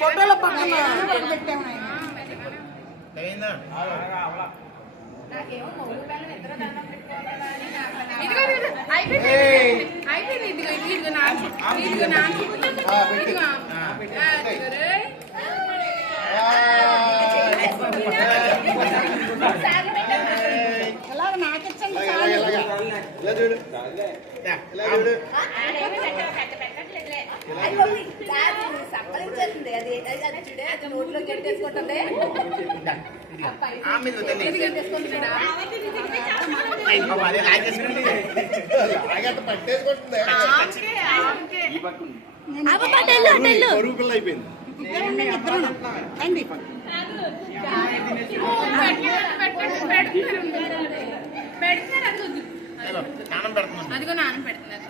ఫోటోలో పక్కన సంపాదించేస్తుంది అది చూడే అది నోట్లో గెట్టేసుకుంటుంది అయిపోయింది అదిగో నాన్న పెడుతున్నారు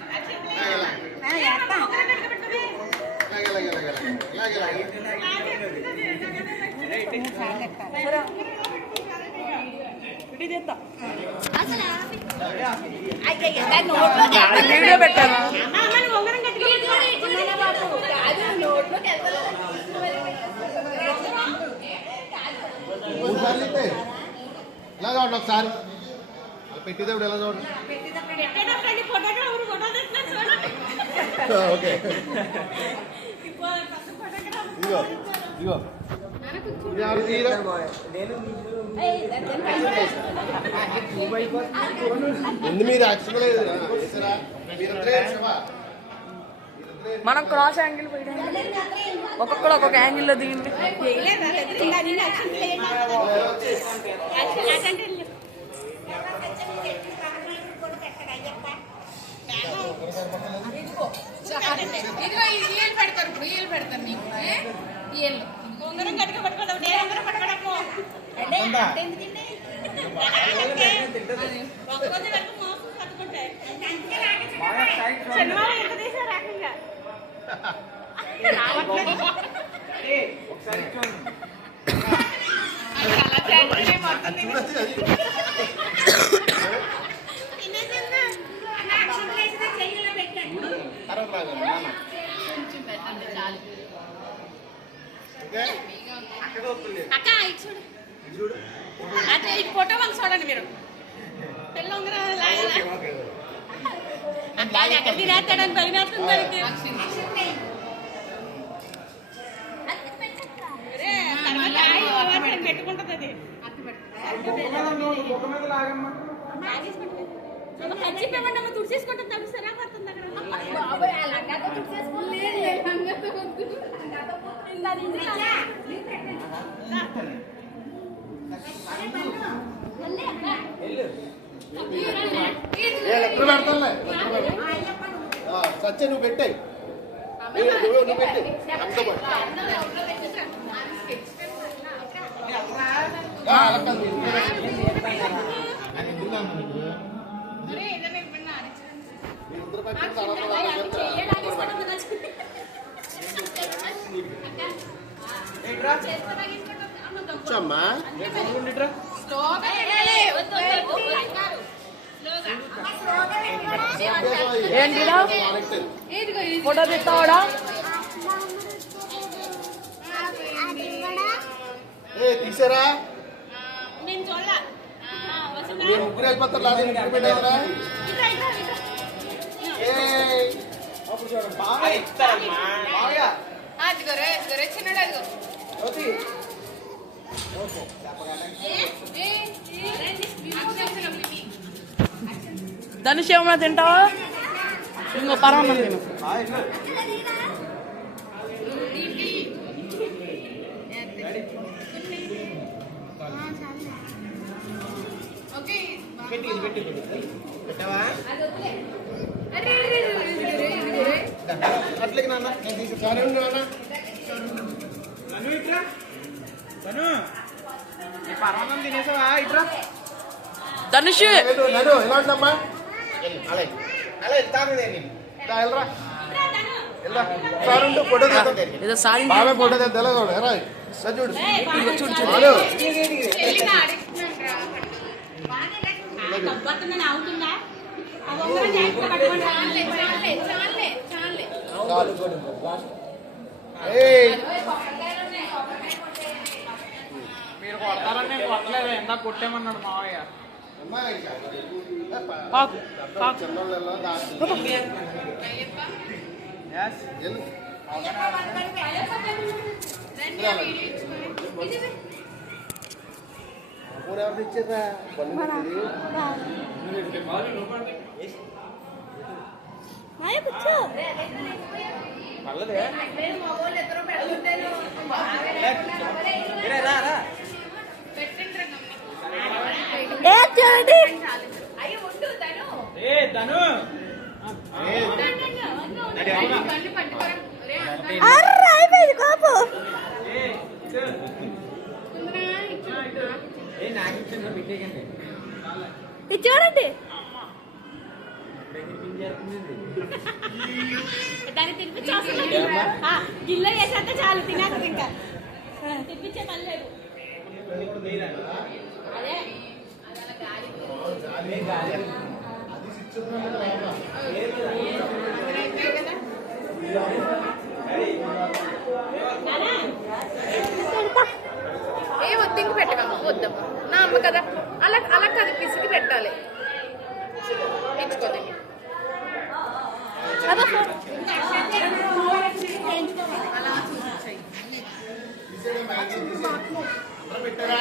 వీడియో పెట్టాను ఎలా చూడండి ఒకసారి పెట్టేటప్పుడు ఎలా చూడండి ఓకే ఇదిగో ఇదిగో ముందు మీరు యాక్చువల్గా మనం క్రాస్ యాంగిల్ ఒక్కొక్కరు ఒక్కొక్క యాంగిల్లో దిగింది పెడతారు ఇప్పుడు వీళ్ళు పెడతారు నీకు వీళ్ళు ఉంగరం గట్టిగా పట్టుకోవడం అక్క చూడు అట్లా ఈ ఫోటో వాళ్ళు చూడండి మీరు తెల్ల ఉంగరం ఎక్కడ తినేస్తాడని భయమేస్తుంది పెట్టుకుంటుంది అది చెప్పేమంటే తుడిచేసుకుంటుంది తప్పి సరే పడుతుంది సత్య నువ్వు పెట్టాయి నువ్వు పెట్టు అమ్మా ఏంటిరా ఫోటో తీస్తావాడా తీసారా నేను చూడాల ముగ్గురు వెళ్ళిపోతారు పెట్టారా ధనుష్ ఏమన్నా తింటావా ఇంకో పరమాన్నం తిను అట్లకి నాన్న నేను తీసుకుని ధనుష్ ఎలా ఉందమ్మా అలా అలా వెళ్ళరా సార్ ఉంటూ ఫోటో తీద్దాం. ఏదో సాధించి బాబాయ్ ఫోటో తీద్దాం. ఎలా చూడు, ఎలా? సార్ చూడు. ఇదిగో చూడు చూడు హలో. పెళ్ళికి ఆడిస్తున్నాను రా. దెబ్బతుందని అవుతుందా? అది ఉంగరం జాగ్రత్తగా పట్టుకోండి. చాలే. ఏయ్, మీరు కొడతారని నేను కొట్టలేదు, ఎంత కొట్టేమన్నాడు మావయ్య. అమ్మాయి. పాకు పాకు చిన్నోళ్ళలో దాచి. ఎల్లు. ఊరు ఎవరు తెచ్చారా? ఏ ధను చూడండి దాన్ని తినిపించేస్తాను గిల్ల చేసేస్తే చాలు తినాక ఇంకా తినిపించే పని లేదు అదే ఏ వద్దింకి పెట్టకమ్మ వద్దమ్మ నా అమ్మ కదా అలా అలా కదా పిసికి పెట్టాలి ఇచ్చుకోదండి పెట్టారా?